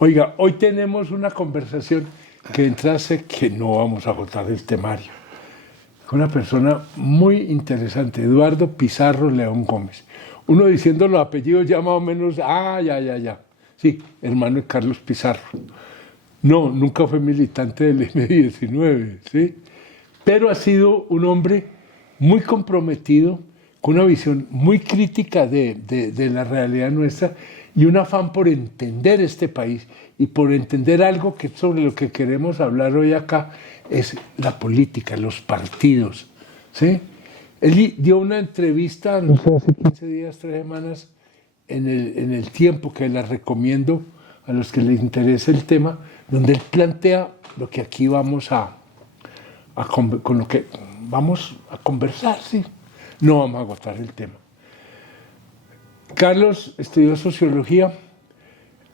Oiga, hoy tenemos una conversación que entrase que no vamos a agotar el temario. Una persona muy interesante, Eduardo Pizarro León Gómez. Uno diciendo los apellidos ya más o menos, ya. Sí, hermano de Carlos Pizarro. No, nunca fue militante del M-19, ¿sí? Pero ha sido un hombre muy comprometido, con una visión muy crítica de la realidad nuestra y un afán por entender este país y por entender algo que sobre lo que queremos hablar hoy acá es la política, los partidos, ¿sí? Él dio una entrevista, no sé, hace 15 días, 3 semanas, en el Tiempo, que la recomiendo a los que les interese el tema, donde él plantea lo que aquí vamos con lo que vamos a conversar, ¿sí? No vamos a agotar el tema. Carlos estudió sociología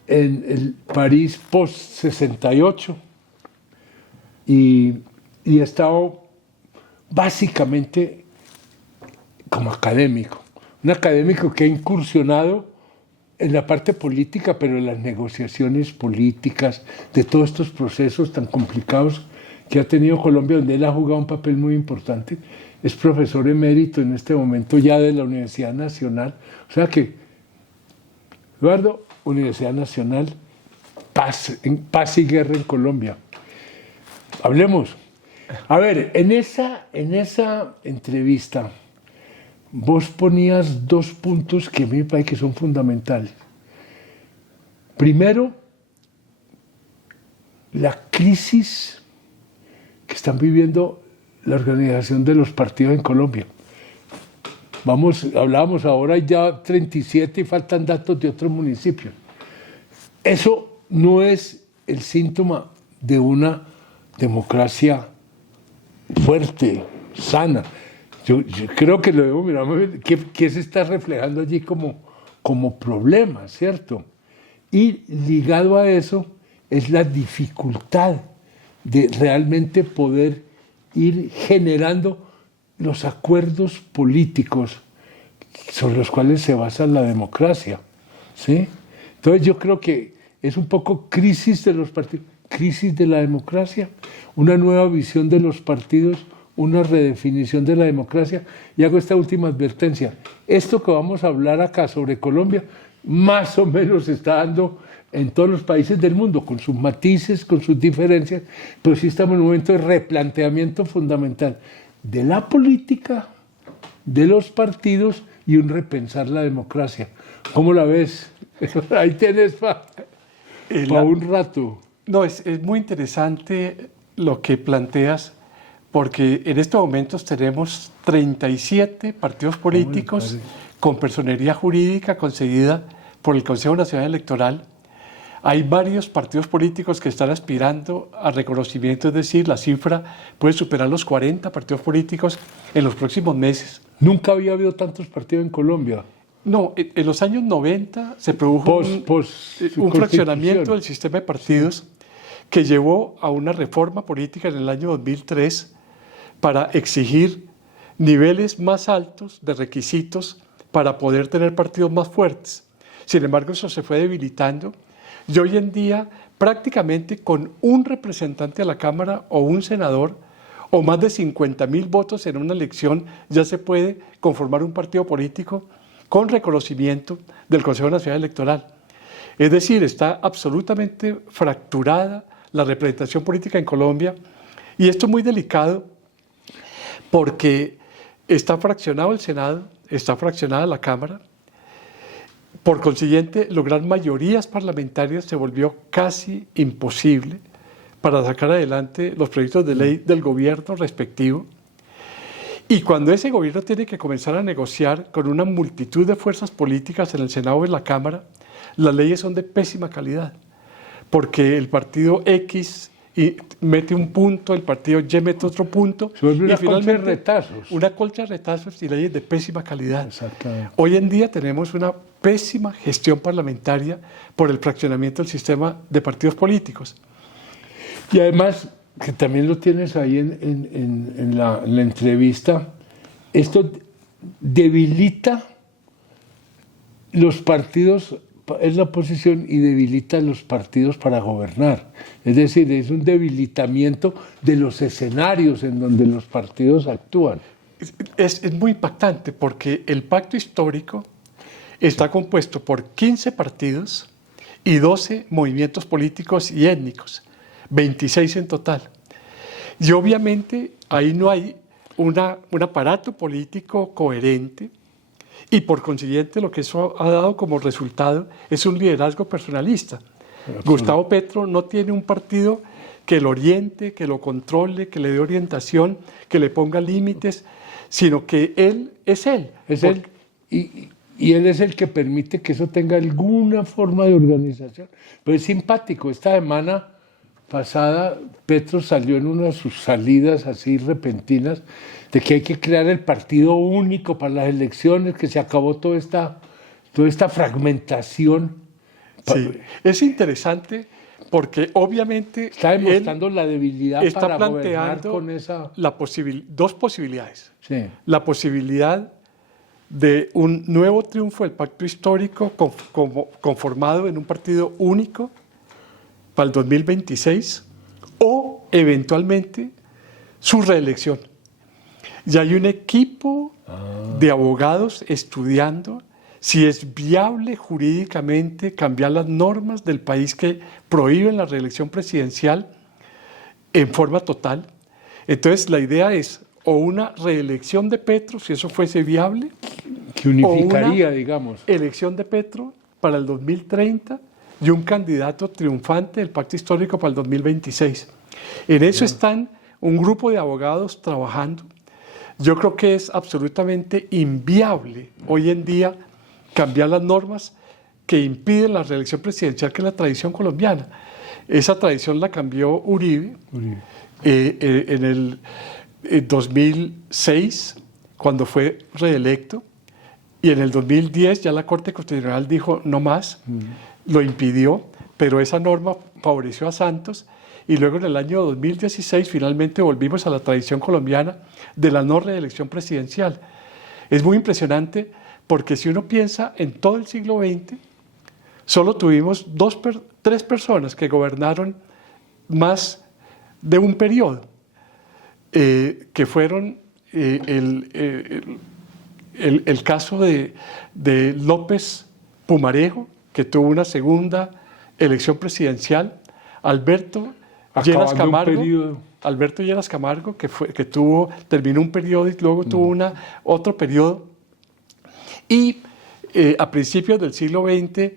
en el París post-68 y ha estado básicamente como académico. Un académico que ha incursionado en la parte política, pero en las negociaciones políticas de todos estos procesos tan complicados que ha tenido Colombia, donde él ha jugado un papel muy importante. Es profesor emérito en este momento ya de la Universidad Nacional. O sea que, Eduardo, Universidad Nacional, paz y guerra en Colombia. Hablemos. A ver, en esa entrevista, vos ponías 2 puntos que a mí me parece que son fundamentales. Primero, la crisis que están viviendo la organización de los partidos en Colombia. Hablábamos ahora ya 37 y faltan datos de otros municipios. Eso no es el síntoma de una democracia fuerte, sana. Yo creo que lo debo mirar, ¿qué se está reflejando allí como problema, ¿cierto? Y ligado a eso es la dificultad de realmente poder ir generando los acuerdos políticos sobre los cuales se basa la democracia, ¿sí? Entonces yo creo que es un poco crisis de los partidos, crisis de la democracia, una nueva visión de los partidos, una redefinición de la democracia. Y hago esta última advertencia. Esto que vamos a hablar acá sobre Colombia, más o menos se está dando en todos los países del mundo, con sus matices, con sus diferencias, pero sí estamos en un momento de replanteamiento fundamental de la política, de los partidos y un repensar la democracia. ¿Cómo la ves? Ahí tienes para un rato. No, es muy interesante lo que planteas, porque en estos momentos tenemos 37 partidos políticos con personería jurídica concedida por el Consejo Nacional Electoral. Hay varios partidos políticos que están aspirando a reconocimiento, es decir, la cifra puede superar los 40 partidos políticos en los próximos meses. Nunca había habido tantos partidos en Colombia. No, en los años 90 se produjo un fraccionamiento del sistema de partidos que llevó a una reforma política en el año 2003 para exigir niveles más altos de requisitos para poder tener partidos más fuertes. Sin embargo, eso se fue debilitando. Y hoy en día, prácticamente con un representante a la Cámara o un senador, o más de 50.000 votos en una elección, ya se puede conformar un partido político con reconocimiento del Consejo Nacional Electoral. Es decir, está absolutamente fracturada la representación política en Colombia, y esto es muy delicado porque está fraccionado el Senado, está fraccionada la Cámara. Por consiguiente, lograr mayorías parlamentarias se volvió casi imposible para sacar adelante los proyectos de ley del gobierno respectivo. Y cuando ese gobierno tiene que comenzar a negociar con una multitud de fuerzas políticas en el Senado o en la Cámara, las leyes son de pésima calidad, porque el partido X mete un punto, el partido Y mete otro punto, y finalmente una colcha de retazos y leyes de pésima calidad. Exactamente. Hoy en día tenemos una pésima gestión parlamentaria por el fraccionamiento del sistema de partidos políticos. Y además, que también lo tienes ahí en la entrevista, esto debilita los partidos es la oposición y debilita los partidos para gobernar. Es decir, es un debilitamiento de los escenarios en donde los partidos actúan. Es muy impactante porque el pacto histórico está compuesto por 15 partidos y 12 movimientos políticos y étnicos, 26 en total. Y obviamente ahí no hay un aparato político coherente y por consiguiente lo que eso ha dado como resultado es un liderazgo personalista. Gustavo Petro no tiene un partido que lo oriente, que lo controle, que le dé orientación, que le ponga límites, sino que él es él. Es él y él es el que permite que eso tenga alguna forma de organización. Pero es simpático. Esta semana pasada Petro salió en una de sus salidas así repentinas de que hay que crear el partido único para las elecciones, que se acabó toda esta fragmentación. Sí, es interesante porque obviamente está demostrando la debilidad está para gobernar planteando con esa... dos posibilidades. Sí. La posibilidad de un nuevo triunfo del pacto histórico conformado en un partido único para el 2026 o eventualmente su reelección. Ya hay un equipo de abogados estudiando si es viable jurídicamente cambiar las normas del país que prohíben la reelección presidencial en forma total. Entonces la idea es o una reelección de Petro, si eso fuese viable, que unificaría, o una digamos, elección de Petro para el 2030 y un candidato triunfante del pacto histórico para el 2026. En eso están un grupo de abogados trabajando. Yo creo que es absolutamente inviable hoy en día cambiar las normas que impiden la reelección presidencial, que es la tradición colombiana. Esa tradición la cambió Uribe. En el 2006, cuando fue reelecto, y en el 2010 ya la Corte Constitucional dijo no más, lo impidió, pero esa norma favoreció a Santos, y luego en el año 2016 finalmente volvimos a la tradición colombiana de la no reelección presidencial. Es muy impresionante porque si uno piensa en todo el siglo XX, solo tuvimos tres personas que gobernaron más de un periodo, que fueron el caso de López Pumarejo, que tuvo una segunda elección presidencial, Alberto Lleras Camargo, que terminó un periodo y luego tuvo otro periodo. Y a principios del siglo XX,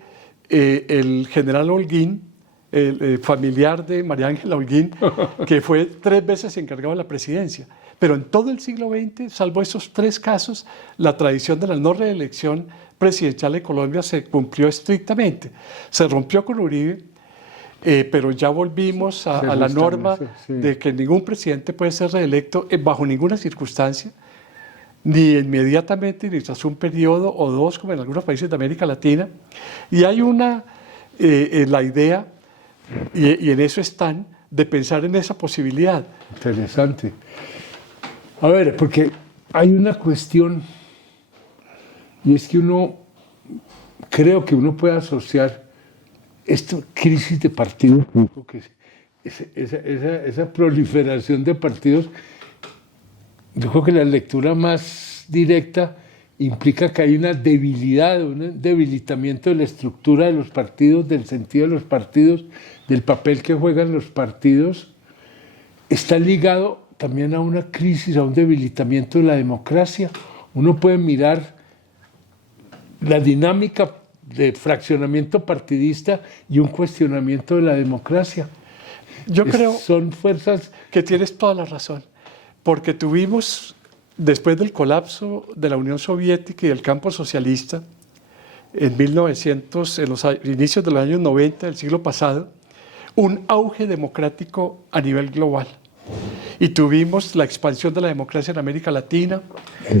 el general Holguín, el familiar de María Ángela Holguín, que fue 3 veces encargado de la presidencia. Pero en todo el siglo XX, salvo esos 3 casos, la tradición de la no reelección presidencial en Colombia se cumplió estrictamente. Se rompió con Uribe, pero ya volvimos a la norma de que ningún presidente puede ser reelecto bajo ninguna circunstancia, ni inmediatamente, ni tras un periodo o 2, como en algunos países de América Latina. Y hay la idea, y en eso están, de pensar en esa posibilidad. Interesante. A ver, porque hay una cuestión, y es que creo que uno puede asociar esta crisis de partidos, que esa proliferación de partidos, yo creo que la lectura más directa implica que hay una debilidad, un debilitamiento de la estructura de los partidos, del sentido de los partidos, del papel que juegan los partidos. Está ligado también a una crisis, a un debilitamiento de la democracia. Uno puede mirar la dinámica de fraccionamiento partidista y un cuestionamiento de la democracia. Yo creo son fuerzas que tienes toda la razón, porque tuvimos, después del colapso de la Unión Soviética y del campo socialista, en los inicios de los años 90 del siglo pasado, un auge democrático a nivel global. Y tuvimos la expansión de la democracia en América Latina,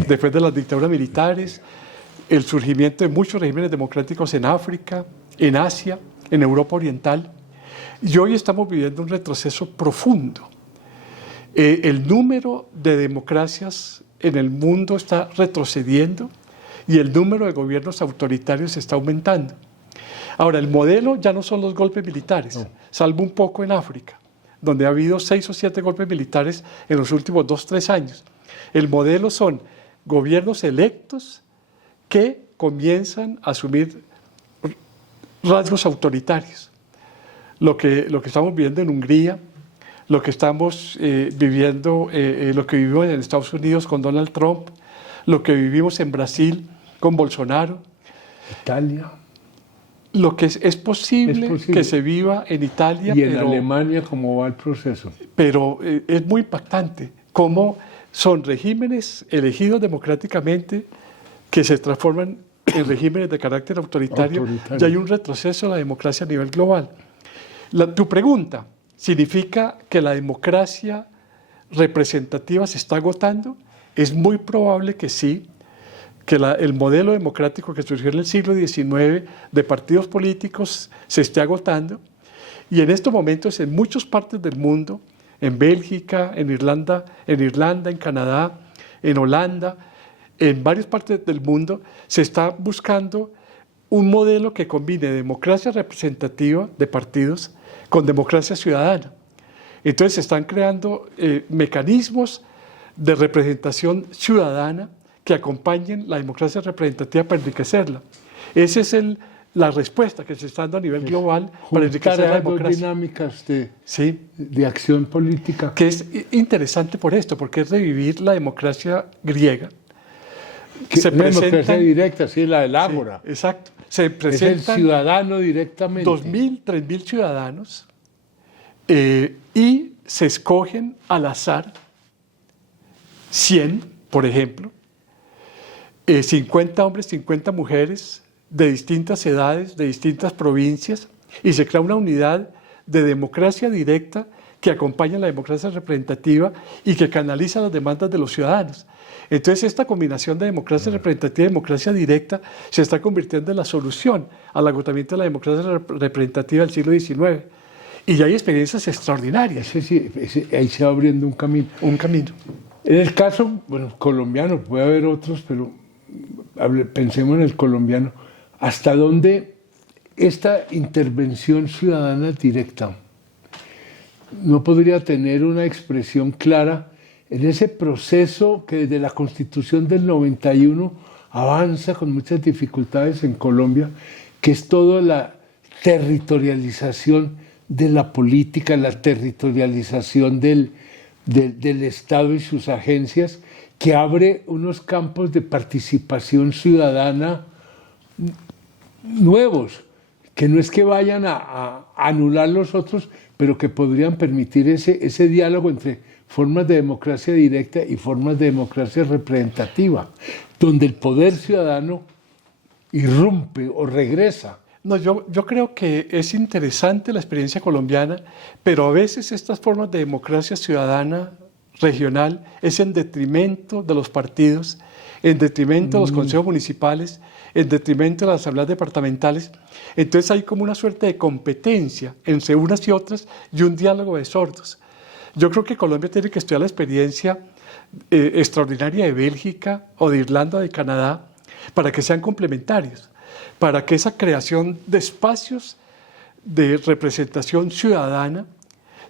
después de las dictaduras militares, el surgimiento de muchos regímenes democráticos en África, en Asia, en Europa Oriental. Y hoy estamos viviendo un retroceso profundo. El número de democracias en el mundo está retrocediendo y el número de gobiernos autoritarios está aumentando. Ahora, el modelo ya no son los golpes militares, salvo un poco en África, donde ha habido 6 o 7 golpes militares en los últimos 2 o 3 años. El modelo son gobiernos electos que comienzan a asumir rasgos autoritarios. Lo que estamos viviendo en Hungría, lo que estamos viviendo, lo que vivimos en Estados Unidos con Donald Trump, lo que vivimos en Brasil con Bolsonaro. Italia. Lo que es posible que se viva en Italia. Y en Alemania, ¿cómo va el proceso? Pero es muy impactante cómo son regímenes elegidos democráticamente que se transforman en regímenes de carácter autoritario. Y hay un retroceso de la democracia a nivel global. Tu pregunta, ¿significa que la democracia representativa se está agotando? Es muy probable que sí, que el modelo democrático que surgió en el siglo XIX de partidos políticos se esté agotando. Y en estos momentos, en muchas partes del mundo, en Bélgica, en Irlanda, en Canadá, en Holanda, en varias partes del mundo, se está buscando un modelo que combine democracia representativa de partidos con democracia ciudadana. Entonces se están creando mecanismos de representación ciudadana que acompañen la democracia representativa para enriquecerla. Esa es la respuesta que se está dando a nivel global para enriquecer la democracia. Dinámicas de acción política. Que es interesante por esto, porque es revivir la democracia griega. Democracia directa, sí, la del ágora. Sí, exacto. Se presentan es el ciudadano directamente. 2.000, 3.000 ciudadanos y se escogen al azar 100, por ejemplo, 50 hombres, 50 mujeres de distintas edades, de distintas provincias, y se crea una unidad de democracia directa que acompaña la democracia representativa y que canaliza las demandas de los ciudadanos. Entonces, esta combinación de democracia representativa y democracia directa se está convirtiendo en la solución al agotamiento de la democracia representativa del siglo XIX. Y ya hay experiencias extraordinarias. Ahí se va abriendo un camino. Un camino. En el caso colombiano, puede haber otros, pero pensemos en el colombiano. ¿Hasta dónde esta intervención ciudadana directa no podría tener una expresión clara en ese proceso que desde la Constitución del 91 avanza con muchas dificultades en Colombia, que es toda la territorialización de la política, la territorialización del Estado y sus agencias, que abre unos campos de participación ciudadana nuevos, que no es que vayan a anular los otros, pero que podrían permitir ese diálogo entre formas de democracia directa y formas de democracia representativa, donde el poder ciudadano irrumpe o regresa. No, yo creo que es interesante la experiencia colombiana, pero a veces estas formas de democracia ciudadana regional es en detrimento de los partidos, en detrimento de los consejos municipales, en detrimento de las asambleas departamentales. Entonces hay como una suerte de competencia entre unas y otras y un diálogo de sordos. Yo creo que Colombia tiene que estudiar la experiencia extraordinaria de Bélgica o de Irlanda o de Canadá para que sean complementarios, para que esa creación de espacios de representación ciudadana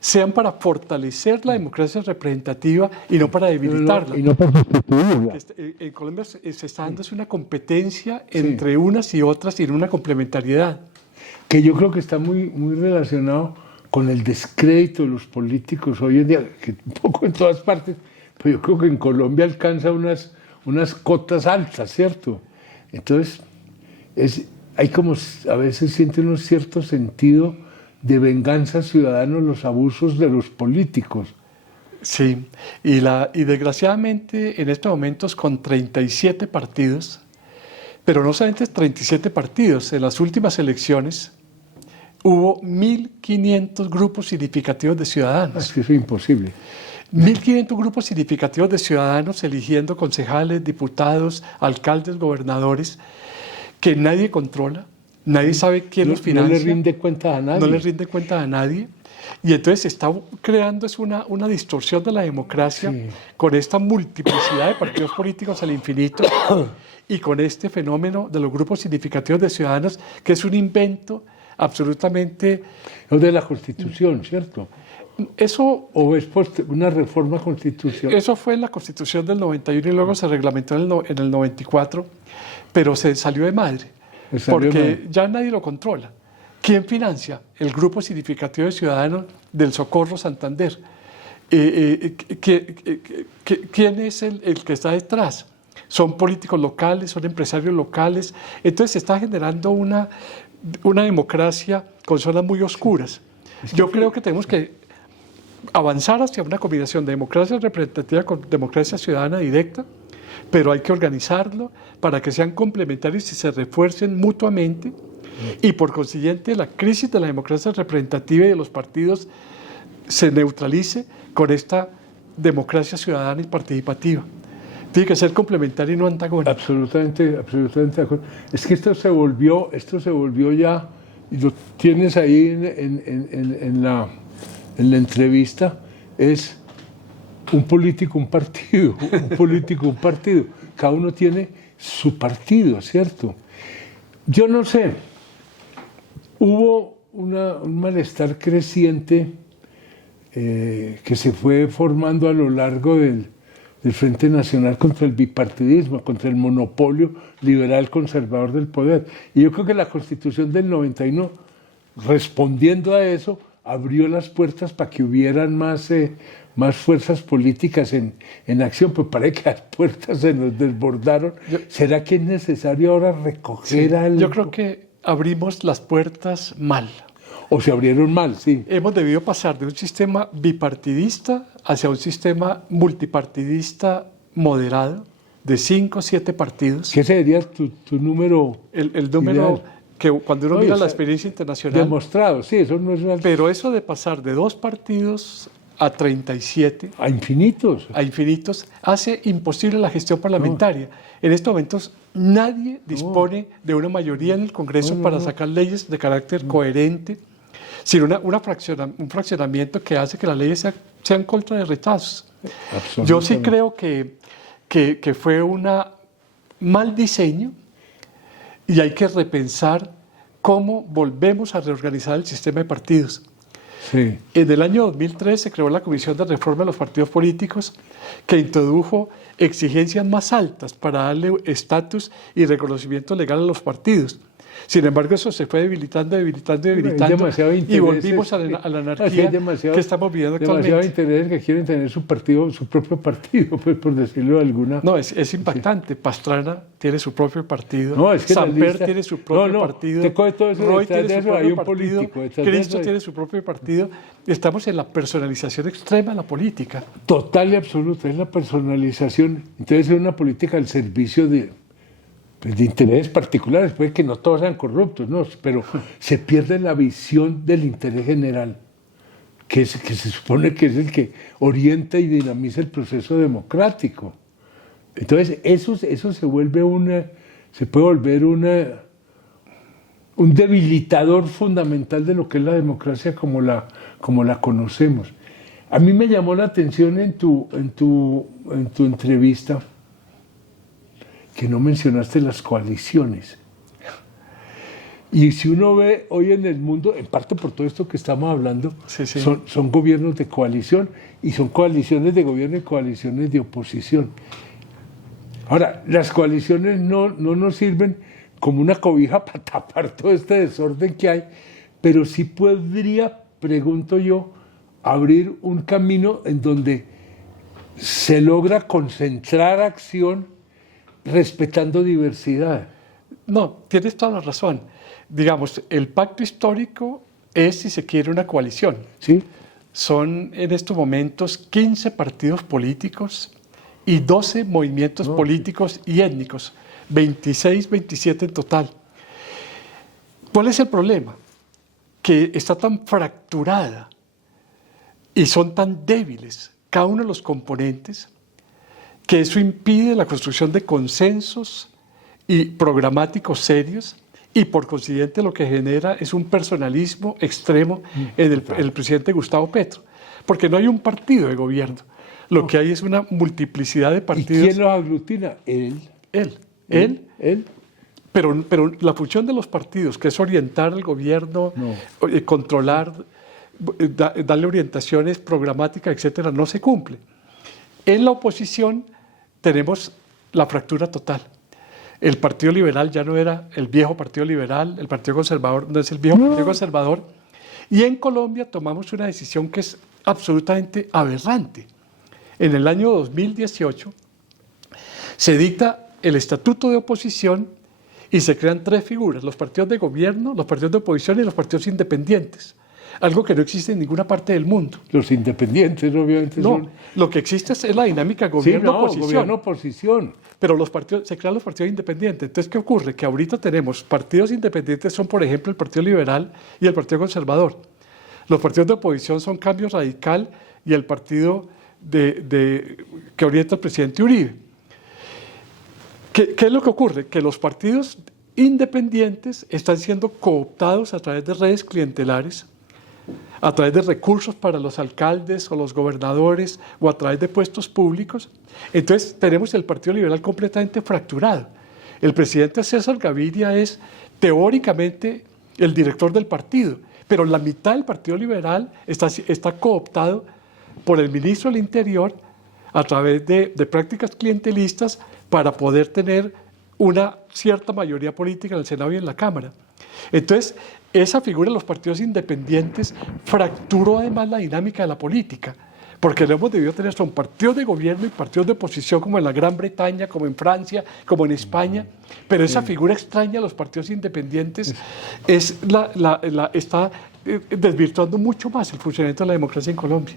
sean para fortalecer la democracia representativa y no para debilitarla. Y no para sustituirla. En Colombia se está dando una competencia entre unas y otras y en una complementariedad. Que yo creo que está muy relacionado con el descrédito de los políticos hoy en día, que un poco en todas partes, pero yo creo que en Colombia alcanza unas cotas altas, ¿cierto? Entonces, hay como, a veces sienten un cierto sentido de venganza ciudadana los abusos de los políticos. Sí, y desgraciadamente en estos momentos con 37 partidos, pero no solamente 37 partidos, en las últimas elecciones hubo 1.500 grupos significativos de ciudadanos. Es que eso es imposible. 1.500 grupos significativos de ciudadanos eligiendo concejales, diputados, alcaldes, gobernadores, que nadie controla. Nadie sabe quién los financia. No le rinde cuenta a nadie. No le rinde cuenta a nadie. Y entonces se está creando una distorsión de la democracia con esta multiplicidad de partidos políticos al infinito y con este fenómeno de los grupos significativos de ciudadanos, que es un invento absolutamente... Es de la Constitución, ¿cierto? Eso... ¿O es una reforma constitucional? Eso fue en la Constitución del 91 y luego se reglamentó en el 94, pero se salió de madre, porque ya nadie lo controla. ¿Quién financia? El Grupo Significativo de Ciudadanos del Socorro Santander. ¿Quién es el que está detrás? Son políticos locales, son empresarios locales. Entonces se está generando una democracia con zonas muy oscuras. Yo creo que tenemos que avanzar hacia una combinación de democracia representativa con democracia ciudadana directa, pero hay que organizarlo para que sean complementarios y se refuercen mutuamente, y por consiguiente la crisis de la democracia representativa y de los partidos se neutralice con esta democracia ciudadana y participativa. Tiene que ser complementaria y no antagónica. Absolutamente, absolutamente de acuerdo. Es que esto se volvió ya, y lo tienes ahí en la entrevista, es un político, un partido, un político, un partido. Cada uno tiene su partido, ¿cierto? Yo no sé, hubo un malestar creciente que se fue formando a lo largo del Frente Nacional contra el bipartidismo, contra el monopolio liberal conservador del poder. Y yo creo que la Constitución del 91, respondiendo a eso, abrió las puertas para que hubieran más fuerzas políticas en acción. Pues parece que las puertas se nos desbordaron. ¿Será que es necesario ahora recoger algo? Yo creo que abrimos las puertas mal. O se abrieron mal, sí. Hemos debido pasar de un sistema bipartidista hacia un sistema multipartidista moderado, de 5 o 7 partidos. ¿Qué sería tu número? El número ideal, que cuando uno mira la experiencia internacional... Demostrado, sí, eso no es real. Pero eso de pasar de 2 partidos a 37... A infinitos. A infinitos, hace imposible la gestión parlamentaria. En estos momentos nadie dispone de una mayoría en el Congreso para sacar leyes de carácter coherente, sino un fraccionamiento que hace que las leyes sean contra de retazos. Yo sí creo que fue un mal diseño y hay que repensar cómo volvemos a reorganizar el sistema de partidos. Sí. En el año 2003 se creó la Comisión de Reforma de los Partidos Políticos, que introdujo exigencias más altas para darle estatus y reconocimiento legal a los partidos. Sin embargo, eso se fue debilitando y volvimos a la anarquía que estamos viviendo actualmente. Demasiado intereses que quieren tener su propio partido, pues, por decirlo de alguna. No, es impactante. Sí. Pastrana tiene su propio partido. No, es que Samper tiene su propio partido. Te coge todo eso. Roy tiene su propio partido. Cristo tiene su propio partido. Estamos en la personalización extrema de la política. Total y absoluta, es la personalización. Entonces es una política al servicio de intereses particulares. Puede que no todos sean corruptos, ¿no? Pero se pierde la visión del interés general, que se supone que es el que orienta y dinamiza el proceso democrático. Entonces eso se vuelve se puede volver un debilitador fundamental de lo que es la democracia como la conocemos. A mí me llamó la atención en tu entrevista que no mencionaste las coaliciones. Y si uno ve hoy en el mundo, en parte por todo esto que estamos hablando, sí. Son gobiernos de coalición, y son coaliciones de gobierno y coaliciones de oposición. Ahora, las coaliciones no nos sirven como una cobija para tapar todo este desorden que hay, pero sí podría, pregunto yo, abrir un camino en donde se logra concentrar acción respetando diversidad. No, tienes toda la razón. Digamos, el pacto histórico es, si se quiere, una coalición. ¿Sí? Son en estos momentos 15 partidos políticos y 12 movimientos políticos y étnicos, 26, 27 en total. ¿Cuál es el problema? Que está tan fracturada y son tan débiles cada uno de los componentes, que eso impide la construcción de consensos y programáticos serios, y por consiguiente lo que genera es un personalismo extremo en el presidente Gustavo Petro, porque no hay un partido de gobierno, lo que hay es una multiplicidad de partidos. ¿Y quién los aglutina? Él. Él. Pero la función de los partidos, que es orientar al gobierno, controlar, darle orientaciones programáticas, etcétera, no se cumple. En la oposición tenemos la fractura total. El Partido Liberal ya no era el viejo Partido Liberal, el Partido Conservador no es el viejo Partido Conservador. Y en Colombia tomamos una decisión que es absolutamente aberrante. En el año 2018 se dicta el estatuto de oposición y se crean 3 figuras: los partidos de gobierno, los partidos de oposición y los partidos independientes. Algo que no existe en ninguna parte del mundo. Los independientes, obviamente. No, lo que existe es la dinámica gobierno-oposición. Gobierno-oposición. Pero se crean los partidos independientes. Entonces, ¿qué ocurre? Que ahorita tenemos partidos independientes, son por ejemplo el Partido Liberal y el Partido Conservador. Los partidos de oposición son Cambio Radical y el partido que orienta al presidente Uribe. ¿Qué es lo que ocurre? Que los partidos independientes están siendo cooptados a través de redes clientelares, a través de recursos para los alcaldes o los gobernadores o a través de puestos públicos. Entonces tenemos el Partido Liberal completamente fracturado. El presidente César Gaviria es teóricamente el director del partido, pero la mitad del Partido Liberal está cooptado por el ministro del Interior a través de prácticas clientelistas para poder tener una cierta mayoría política en el Senado y en la Cámara. Entonces, esa figura de los partidos independientes fracturó además la dinámica de la política, porque lo hemos debido tener son partidos de gobierno y partidos de oposición como en la Gran Bretaña, como en Francia, como en España, pero esa figura extraña de los partidos independientes está desvirtuando mucho más el funcionamiento de la democracia en Colombia.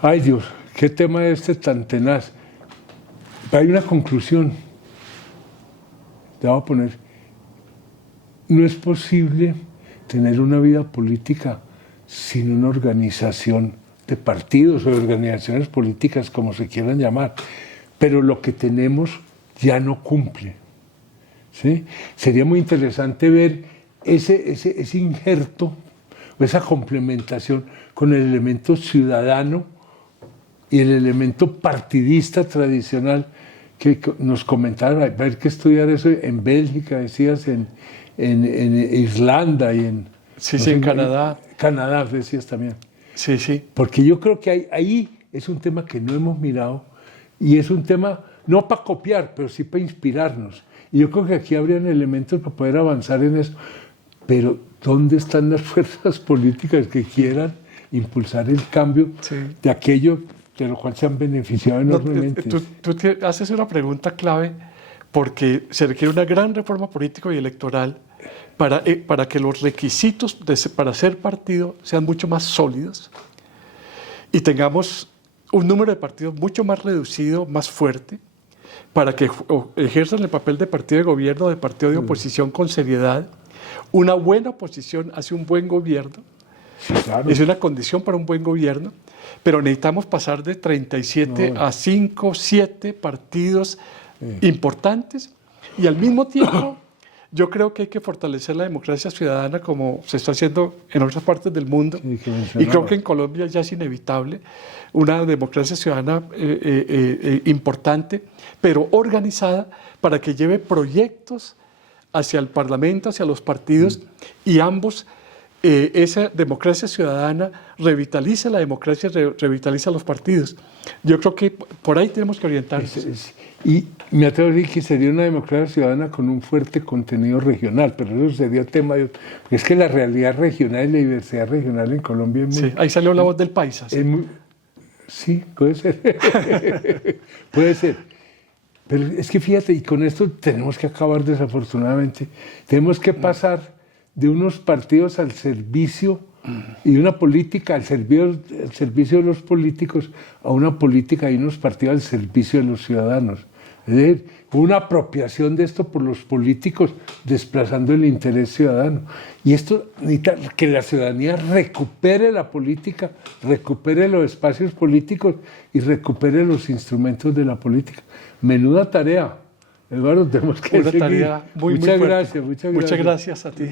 Ay Dios, qué tema tan tenaz. Hay una conclusión. Te voy a poner. No es posible tener una vida política sin una organización de partidos o de organizaciones políticas, como se quieran llamar. Pero lo que tenemos ya no cumple. ¿Sí? Sería muy interesante ver ese injerto, o esa complementación con el elemento ciudadano y el elemento partidista tradicional que nos comentaron. Hay que estudiar eso en Bélgica, decías, en Irlanda y en... en Canadá. Canadá, decías también. Sí. Porque yo creo que ahí es un tema que no hemos mirado y es un tema no para copiar, pero sí para inspirarnos. Y yo creo que aquí habrían elementos para poder avanzar en eso. Pero ¿dónde están las fuerzas políticas que quieran impulsar el cambio de aquello de lo cual se han beneficiado enormemente? Tú haces una pregunta clave porque se requiere una gran reforma política y electoral para que los requisitos para ser partido sean mucho más sólidos y tengamos un número de partidos mucho más reducido, más fuerte, para que ejerzan el papel de partido de gobierno, de partido de oposición con seriedad. Una buena oposición hace un buen gobierno. Sí, claro. Es una condición para un buen gobierno, pero necesitamos pasar de 37 a 5, 7 partidos importantes y al mismo tiempo yo creo que hay que fortalecer la democracia ciudadana como se está haciendo en otras partes del mundo y creo que en Colombia ya es inevitable una democracia ciudadana importante, pero organizada para que lleve proyectos hacia el Parlamento, hacia los partidos y ambos esa democracia ciudadana revitaliza la democracia, revitaliza los partidos. Yo creo que por ahí tenemos que orientarnos. Y me atrevo a decir que sería una democracia ciudadana con un fuerte contenido regional, pero eso sería tema de... Es que la realidad regional y la diversidad regional en Colombia es muy... Sí, ahí salió la voz del paisa. Sí, puede ser. Puede ser. Pero es que fíjate, y con esto tenemos que acabar desafortunadamente. Tenemos que pasar de unos partidos al servicio y una política al servicio de los políticos a una política y unos partidos al servicio de los ciudadanos. Es decir, una apropiación de esto por los políticos desplazando el interés ciudadano. Y esto necesita que la ciudadanía recupere la política, recupere los espacios políticos y recupere los instrumentos de la política. Menuda tarea. Eduardo, tenemos que seguir. Tarea muy muchas fuerte. gracias. Muchas gracias a ti.